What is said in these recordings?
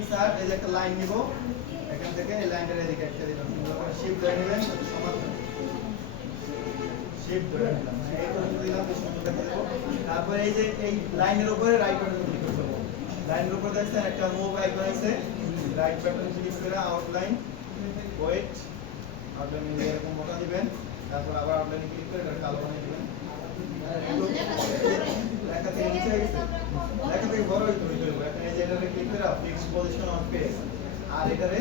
Insert এই যে একটা লাইন নিব এখান থেকে এই লাইনটার এদিকে একটা দিলাম শিফট ধরে নেবেন সমান শিফট ধরে নিলাম এই পর্যন্ত দিলাম বেশ সুন্দর দেখা দেব তারপর এই যে এই লাইনের উপরে রাইট বাটন ক্লিক করতে হবে লাইনের উপরে দেখছেন একটা মুভ আইকন আছে রাইট বাটন ক্লিক করে আউটলাইন ওয়েট আউটলাইন এরকম মোটা দিবেন তারপর আবার আউটলাইনে ক্লিক করে এটা কালো বানিয়ে দিবেন লেখা থেকে নিচে গেছে লেখা থেকে বড় হইতে হইতে হবে এখন এই যে এটারে ক্লিক করে ফিক্স পজিশন অন পেজ আর এটারে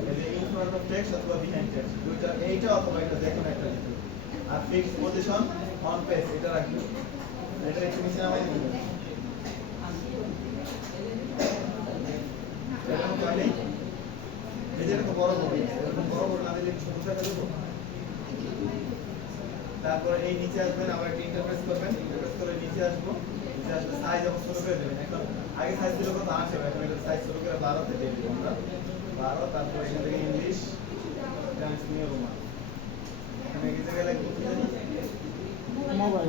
এই যে ইন ফ্রন্ট অফ টেক্সট অথবা বিহাইন্ড টেক্সট দুইটা এইটা অথবা এটা দেখুন একটা দিতে আর ফিক্স পজিশন অন পেজ এটা রাখবেন এটা একটু নিচে নামাই দিবেন এরকম করলে এই যে এরকম বড় বড় এরকম বড় বড় না দিলে ছোট দেখা দেবো তারপর এই নিচে আসবেন আবার একটা ইন্টারফেস করবেন ইন্টারফেস করে নিচে আসবো নিচে আসলে সাইজ আবার ছোট করে দেবেন এখন আগে সাইজ ছিল কত 8 এখন এটা সাইজ ছোট করে 12 তে দিয়ে দিব আমরা 12 তারপর এখান থেকে ইংলিশ টাইমস নিউ রোমান এখানে এই জায়গায় লাগবে কি জানি মোবাইল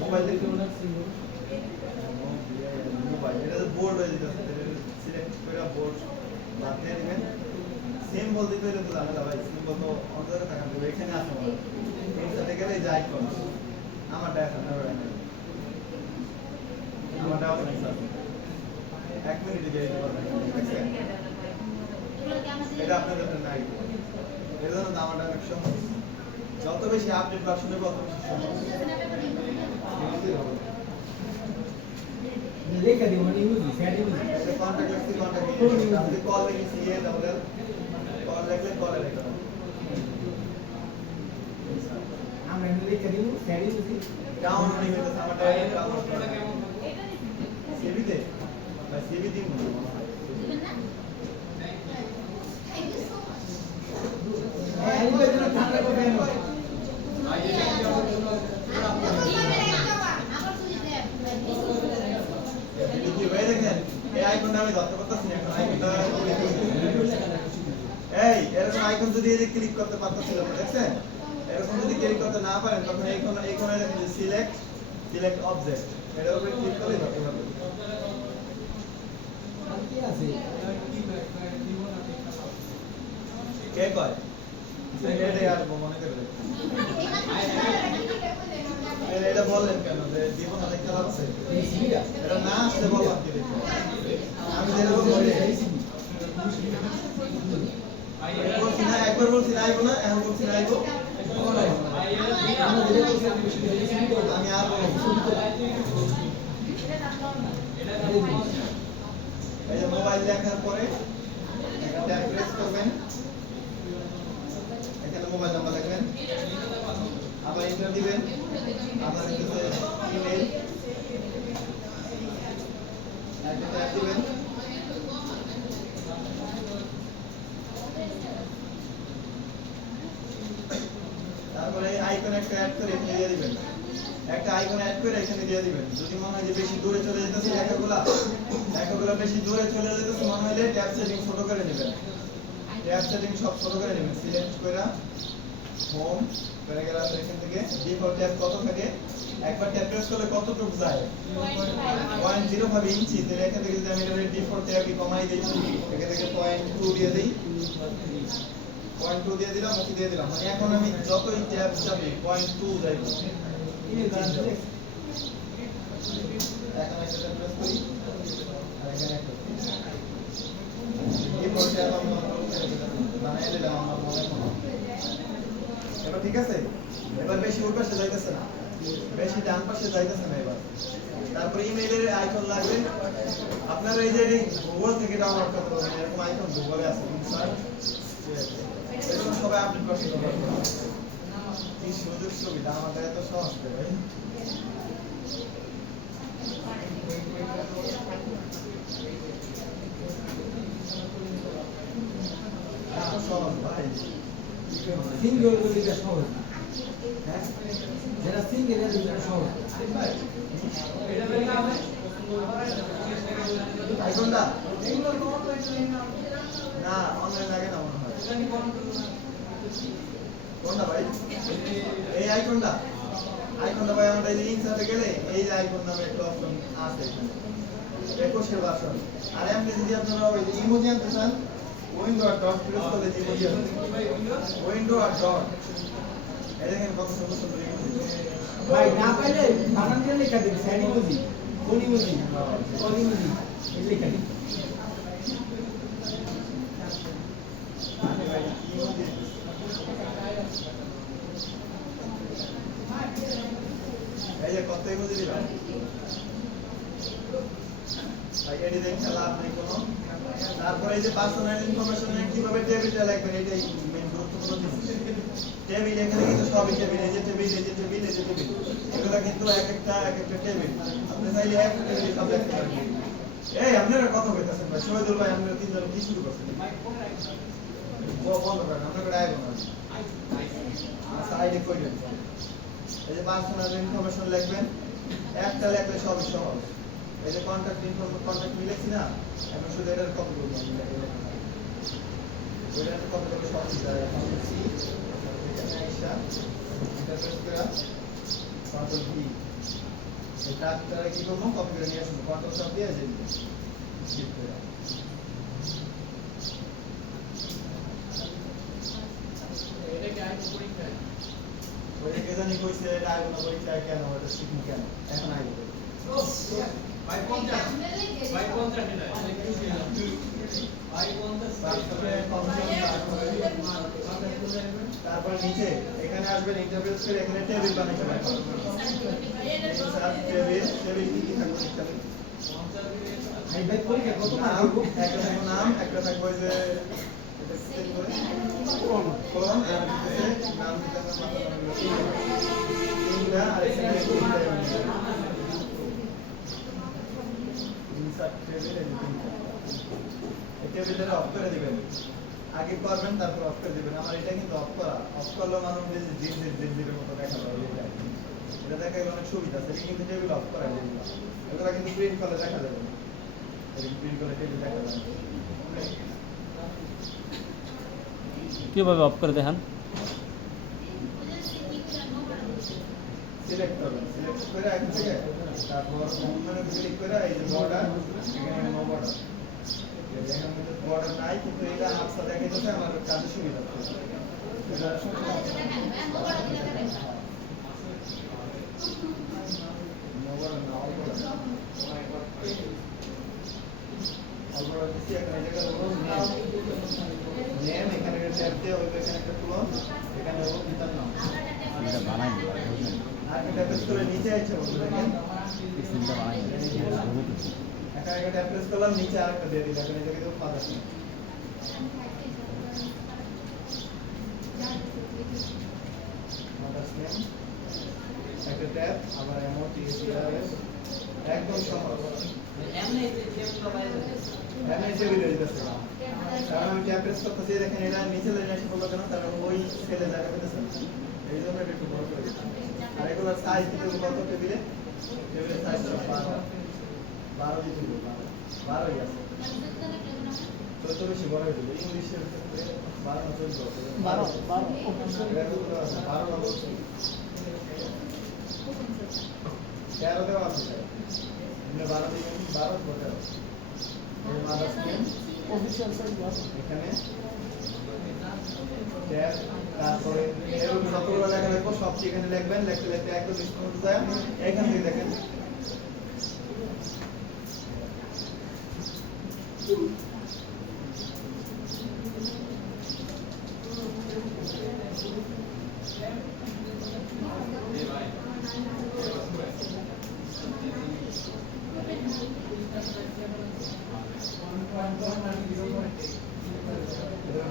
মোবাইল দেখতে মনে হচ্ছে মোবাইল এটা বোর্ড হয়ে যেতেছে সিলেক্ট করে বোর্ড বাদ দিয়ে দিবেন সিম্বল দিতে হলে তো ঝামেলা ভাই সিম্বল তো অন্য জায়গায় থাকা যাবে এখানে আসো এর সাথে গেলে এই যে আইকন আমারটা আছে না আমারটা আছে এক মিনিটে দিয়ে দিতে পারবেন এটা আপনাদের জন্য নাই এর জন্য আমারটা অনেক সহজ যত বেশি আপডেট ভার্সন হবে তত বেশি সহজ লেখা দিও মানে ইউজ স্যাড ইউজ এটা কন্টাক্ট লাগছে কন্টাক্ট আপনি কল লিখেছি এ ডাবল কল লিখলে কলে লেখা আমরা লেখা দিও স্যাড ইউজ ডাউন নিবে তো আমারটা ডাউন সিবি দে বা সিবি দিন দিবেন না এই যে ঠান্ডা করে দেন আইকনটা আমি ধরতে পারতেছি না এখন আইকনটা এই এরকম আইকন যদি এই যে ক্লিক করতে পারতেছিলাম দেখছেন এরকম যদি ক্লিক করতে না পারেন তখন এইখানে দেখেন যে সিলেক্ট অবজেক্ট এর উপরে ক্লিক করলেই ধরতে পারবেন কি আছে কে কয় সেটা আর মনে করে এটা বলেন কেন যে জীবন অনেক খারাপ আছে এটা না আসলে বললাম কি দেখো আমি যেরকম বলি একবার বলছি না আইবো না এখন বলছি না আইবো আমি আর বলবো এই যে মোবাইল লেখার পরে ট্যাব প্রেস করবেন এখানে মোবাইল নাম্বার লিখবেন আবার এন্টার দিবেন আবার এখানে ইমেল একটা ট্যাব দিবেন তারপরে আইকন একটা অ্যাড করে এখানে দিয়ে দিবেন একটা আইকন অ্যাড করে এখানে দিয়ে দিবেন যদি মনে হয় যে বেশি দূরে চলে যেতেছে লেখাগুলো বেশি দূরে চলে যেতেছে মনে হলে ট্যাব সেটিং ছোট করে নেবেন ট্যাব সেটিং সব ছোট করে নেবেন সিলেক্ট করে হোম করে গেলে এখান থেকে ডিফল্ট ট্যাব কত থাকে একবার ট্যাব প্রেস করলে কতটুকু যায় 0.05 ইঞ্চি তাহলে এখান থেকে যদি আমি এটা ডিফল্ট ট্যাবই কমাই দেই এখান থেকে 0.2 দিয়ে দেই 0.2 দিয়ে দিলাম ওকে দিয়ে দিলাম মানে এখন আমি যতই ট্যাব চাপি 0.2 যাইব এখন একটা প্রেস করি আর এখানে একটা ডিফল্ট ট্যাব আমরা বানাই দিলাম আমার মনে হয় এবার ঠিক আছে এবার বেশি ওই পাশে যাইতেছে না বেশি ডান পাশে যাইতেছে না এবার তারপর ইমেইলের আইকন লাগবে আপনারা এই যে গুগল থেকে ডাউনলোড করতে পারবেন এরকম আইকন গুগলে আছে ইনসার্ট এরকম সবাই আপডেট করতে পারবেন এই সুযোগ সুবিধা আমাদের এত সহজ করে সহজ ভাই সিঙ্গেল করে এটা সহজ হ্যাঁ যারা সিঙ্গেল এর এটা সহজ এটা বেলা আছে আইকনটা না অনলাইন লাগে না মনে হয় কোনটা ভাই এই আইকনটা ভাই আমরা এই ইনসার্টে গেলে এই যে আইকন নামে একটা অপশন আছে এখানে 21 ভার্সন। আর এমনি যদি আপনারা ওই ইমোজি আনতে চান, উইন্ডো আর ডট প্রেস করলে যে ইমোজি আসবে, উইন্ডো আর ডট, এই দেখেন কত সুন্দর সুন্দর ইমোজি। ভাই না পাইলে বানান দিয়ে লেখা দিন স্যান ইমোজি, কোন ইমোজি, কোন ইমোজি এই লেখা দিন। এই যে কত ইমোজি দিলাম ভাই, এটি দেখে লাভ নেই কোনো। তারপরে এই যে পার্সোনাল ইনফরমেশন কিভাবে টেবিলটা লিখবেন, এটাই মেইন গুরুত্বপূর্ণ জিনিস। টেবিল এখানে কিন্তু সবই টেবিল, এই যে টেবিল, এই যে টেবিল, এই যে টেবিল, এগুলা কিন্তু এক একটা টেবিল। আপনি চাইলে একটা টেবিলে সব লিখতে পারবেন। এই আপনারা কত কইতাছেন ভাই? শহীদুল ভাই, আপনারা তিনজন কি শুরু করছেন? বন্ধ করেন, আপনারা আইবেন না। সাইডে কই দেন। এই যে পার্সোনাল ইনফরমেশন লিখবেন, একটা লিখলে সবই সহজ। এই যে কন্টাক্ট লিখছি না, এখন শুধু এটার কপি করব আমি। ওইটার কপি করে সহজ যায়। সি এখানে আইসা ইন্টারপ্রেস করা কন্ট্রোল ভি, এটা আপনারা কি করব, কপি করে নিয়ে আসবো, কন্ট্রোল সব দিয়ে যে শিফট করে এটা কি আইবো পরীক্ষায়? ওইটা জানি কইছে এটা আইবো না পরীক্ষায়, কেন ওটা শিখনি কেন এখন আইবো? ভাই 50 ভাই 50 এটা ভাই 50 তারপর নিচে এখানে আসবেন, ইন্টারফেস করে এখানে টেবিল বানাইতে পারবেন। টেবিল কি থাকবে এখানে? ভাই ভাই পরীক্ষা কত মার্ক দিব? একটা থাকবে নাম, একটা থাকবে যে এটা সেট করে কলম, আর দিতে নাম দিতে হবে তিনটা, আর এখানে তিনটা ইনসার্ট টেবিল। এই টেবিলটা অফ করে দিবেন, আগে করবেন তারপর অফ করে দিবেন। আমার এটা কিন্তু অফ করা, অফ করলে মানুষ যে জিনজির মতো দেখা যাবে, এটা দেখা গেলে অনেক সুবিধা আছে। কিন্তু টেবিল অফ করা যায় না, এগুলো কিন্তু প্রিন্ট করলে দেখা যাবে না। প্রিন্ট করলে টেবিল দেখা যাবে না। কিভাবে অফ করে দেখান? সিলেক্ট করবেন, সিলেক্ট করে এখান থেকে তারপর মানে ক্লিক করে এই যে বর্ডার, এখানে নো বর্ডার, এখানে মধ্যে বর্ডার নাই, কিন্তু এটা আচ্ছা দেখাইতেছে আমার কাজে সুবিধা হচ্ছে। এটা নো বর্ডার না, অল বর্ডার, অল বর্ডার দিচ্ছি। এখানে এটা হলো নেম, এখানে ট্যাব দিয়ে ওই এখানে একটা ক্লোজ, এখানে হলো পিতার নাম। এটা বানাই আর এটা প্রেস করে নিচে আছে বন্ধু দেখেন, সিলটা বানাই একা একা ট্যাপ প্রেস করলাম, নিচে আরেকটা দিয়ে দিলাম, এখানে দেখে দেবো পাতা আছে। মাদার্স নেম, একটা ট্যাব, আবার এমওটিএসআরএস, একদম সহজ। এমনি টেবিলে দিতেছে, কারণ আমি ট্যাপ প্রেস করতেছি, দেখেন এটা নিচে লাইনে এসে পড়লো কেন, কারণ ওই সেলে জায়গা পেতেছেন, এই জন্য এটা একটু বড় করে দিচ্ছি। আর এগুলোর সাইজ দিতে কত টেবিলে? টেবিলের সাইজ 12 দিতে হবে, 12ই আছে, তো বেশি বড় হয়ে যাবে। ইংলিশের ক্ষেত্রে 12 না 14 আছে, 12 না 12 13 দেওয়া আছে, এখানে 12 দিবেন, 12 14 এই মাদার্স নেম অফিশিয়াল সাইজ এখানে ট্যাব, তারপরে এরকম যতগুলো লেখা লিখবো সব এখানে লিখবেন, লিখতে লিখতে একদম স্মুথ যায়। এখান থেকে দেখেন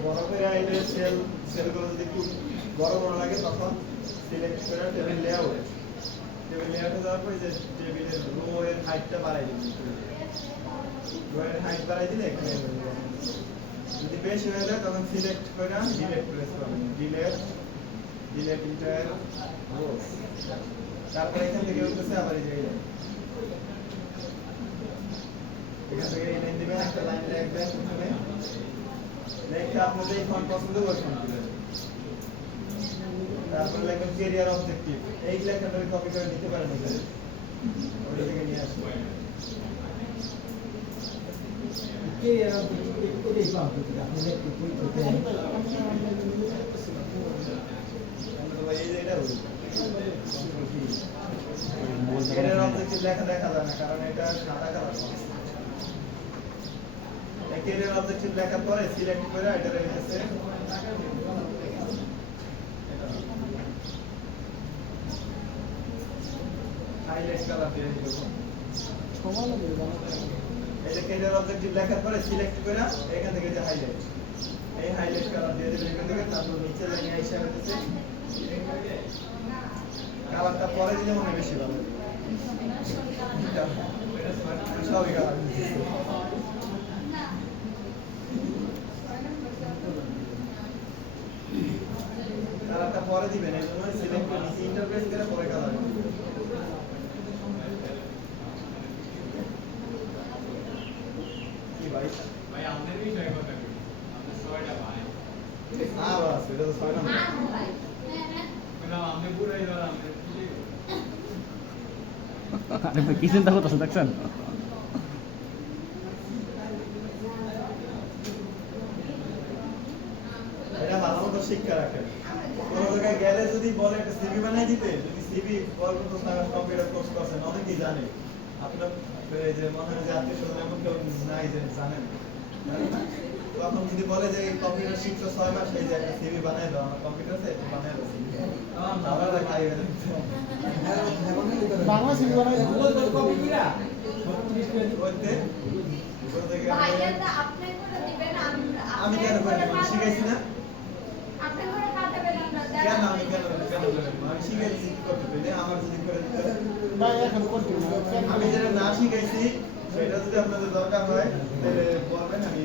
বড় করে আইলে সেলগুলো যদি একটু বড় বড় লাগে তখন সিলেক্ট করে টেবিল লেআউট, টেবিল লেআউটে যাওয়ার পরে যে টেবিলের রো এর হাইটটা বাড়াই দিবেন, রো এর হাইট বাড়াই দিলে এখানে যদি বেশি হয়ে যায় তখন সিলেক্ট করে ডিলিট প্রেস করবেন, ডিলিট ইন্টার রো, তারপরে এখান থেকে হচ্ছে আবার এই যে এখান থেকে এই লাইন দিবেন, একটা লাইন লিখবেন, প্রথমে লেখা আপনাদের এই ফন্ট পছন্দ ওই ফন্ট দিবেন, তারপরে লিখবেন ক্যারিয়ার অবজেক্টিভ, এই লেখাটা কপি করে নিতে পারেন, ওইটা থেকে নিয়ে আসবেন। ক্যারিয়ার এটাই পাবো আপনি একটু দেন ভাই এই যে এটা হলো এটার অবজেক্টিভ লেখা দেখা যায় না কারণ এটা সাদা কালার একের অবজেক্টিভ লেখার পরে সিলেক্ট করে এটা রেখেছে হাইলাইট কালার দিয়ে দিব এই যে কেডের অবজেক্টিভ লেখার পরে সিলেক্ট করে এখান থেকে যে হাইলাইট এই হাইলাইট কালার দিয়ে দিবেন এখান থেকে তারপর নিচে লাইন হিসাবে দিতে কালারটা পরে দিলে মনে হয় বেশি ভালো সবই কালার কালারটা পরে দিবেন এই জন্য সিলেক্ট করে নিচে ইন্টারফেস করে পরে কালার কি ভাই ভাই আমাদের বিষয় কথা কি আমাদের ছয়টা ভাই না বাস এটা তো 6 নম্বর মানে আমাদের পুরাই ধর আমাদের আরে ভাই কি চিন্তা করতেছেন দেখছেন এটা ভালো মতো শিক্ষা রাখেন কোন জায়গায় গেলে যদি বলে একটা সিভি বানাই দিতে যদি সিভি বলবো তো স্যার কম্পিউটার কোর্স করছেন অনেকেই জানে আপনার এই যে মনে হয় যে আত্মীয় স্বজন এমন কেউ নাই যে জানেন তখন যদি বলে যে কম্পিউটার শিখছো 6 মাস এই যে একটা সিভি বানাই দাও আমার কম্পিউটারে একটু বানাই দাও আমরা খাই বাংলা সিনেমা গুগল কপি কিরা 36 করে বলতে কোন থেকে ভাইয়াটা আপনি করে দিবেন আমি কেন করে দেব শিখাইছি না আপনি করে কাটাবেন আমরা কেন আমি কেন আমি শিখাইছি কি করতে পারি আমার যদি করে দিতে ভাই এখন করতে আমি যেটা না শিখাইছি সেটা যদি আপনাদের দরকার হয় তাহলে বলবেন আমি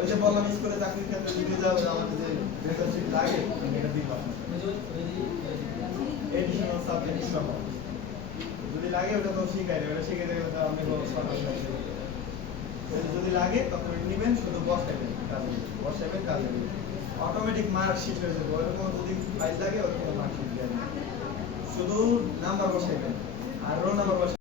ওই যে বললাম স্কুলে চাকরির ক্ষেত্রে যদি যাও আমাদের যে ভ্যাকেন্সি লাগে আমি এটা দিব এডিশনাল সাবজেক্ট সহ যদি লাগে ওটা তো শিখাই ওটা শিখে দেবে তো আমি যদি লাগে তখন এটা নেবেন শুধু বসাইবেন কাজে বসাইবেন কাজে অটোমেটিক মার্কশিট হয়ে যাবে ওরকম যদি ফাইল লাগে ওরকম মার্কশিট দেবেন শুধু নাম্বার বসাইবেন আর রোল নাম্বার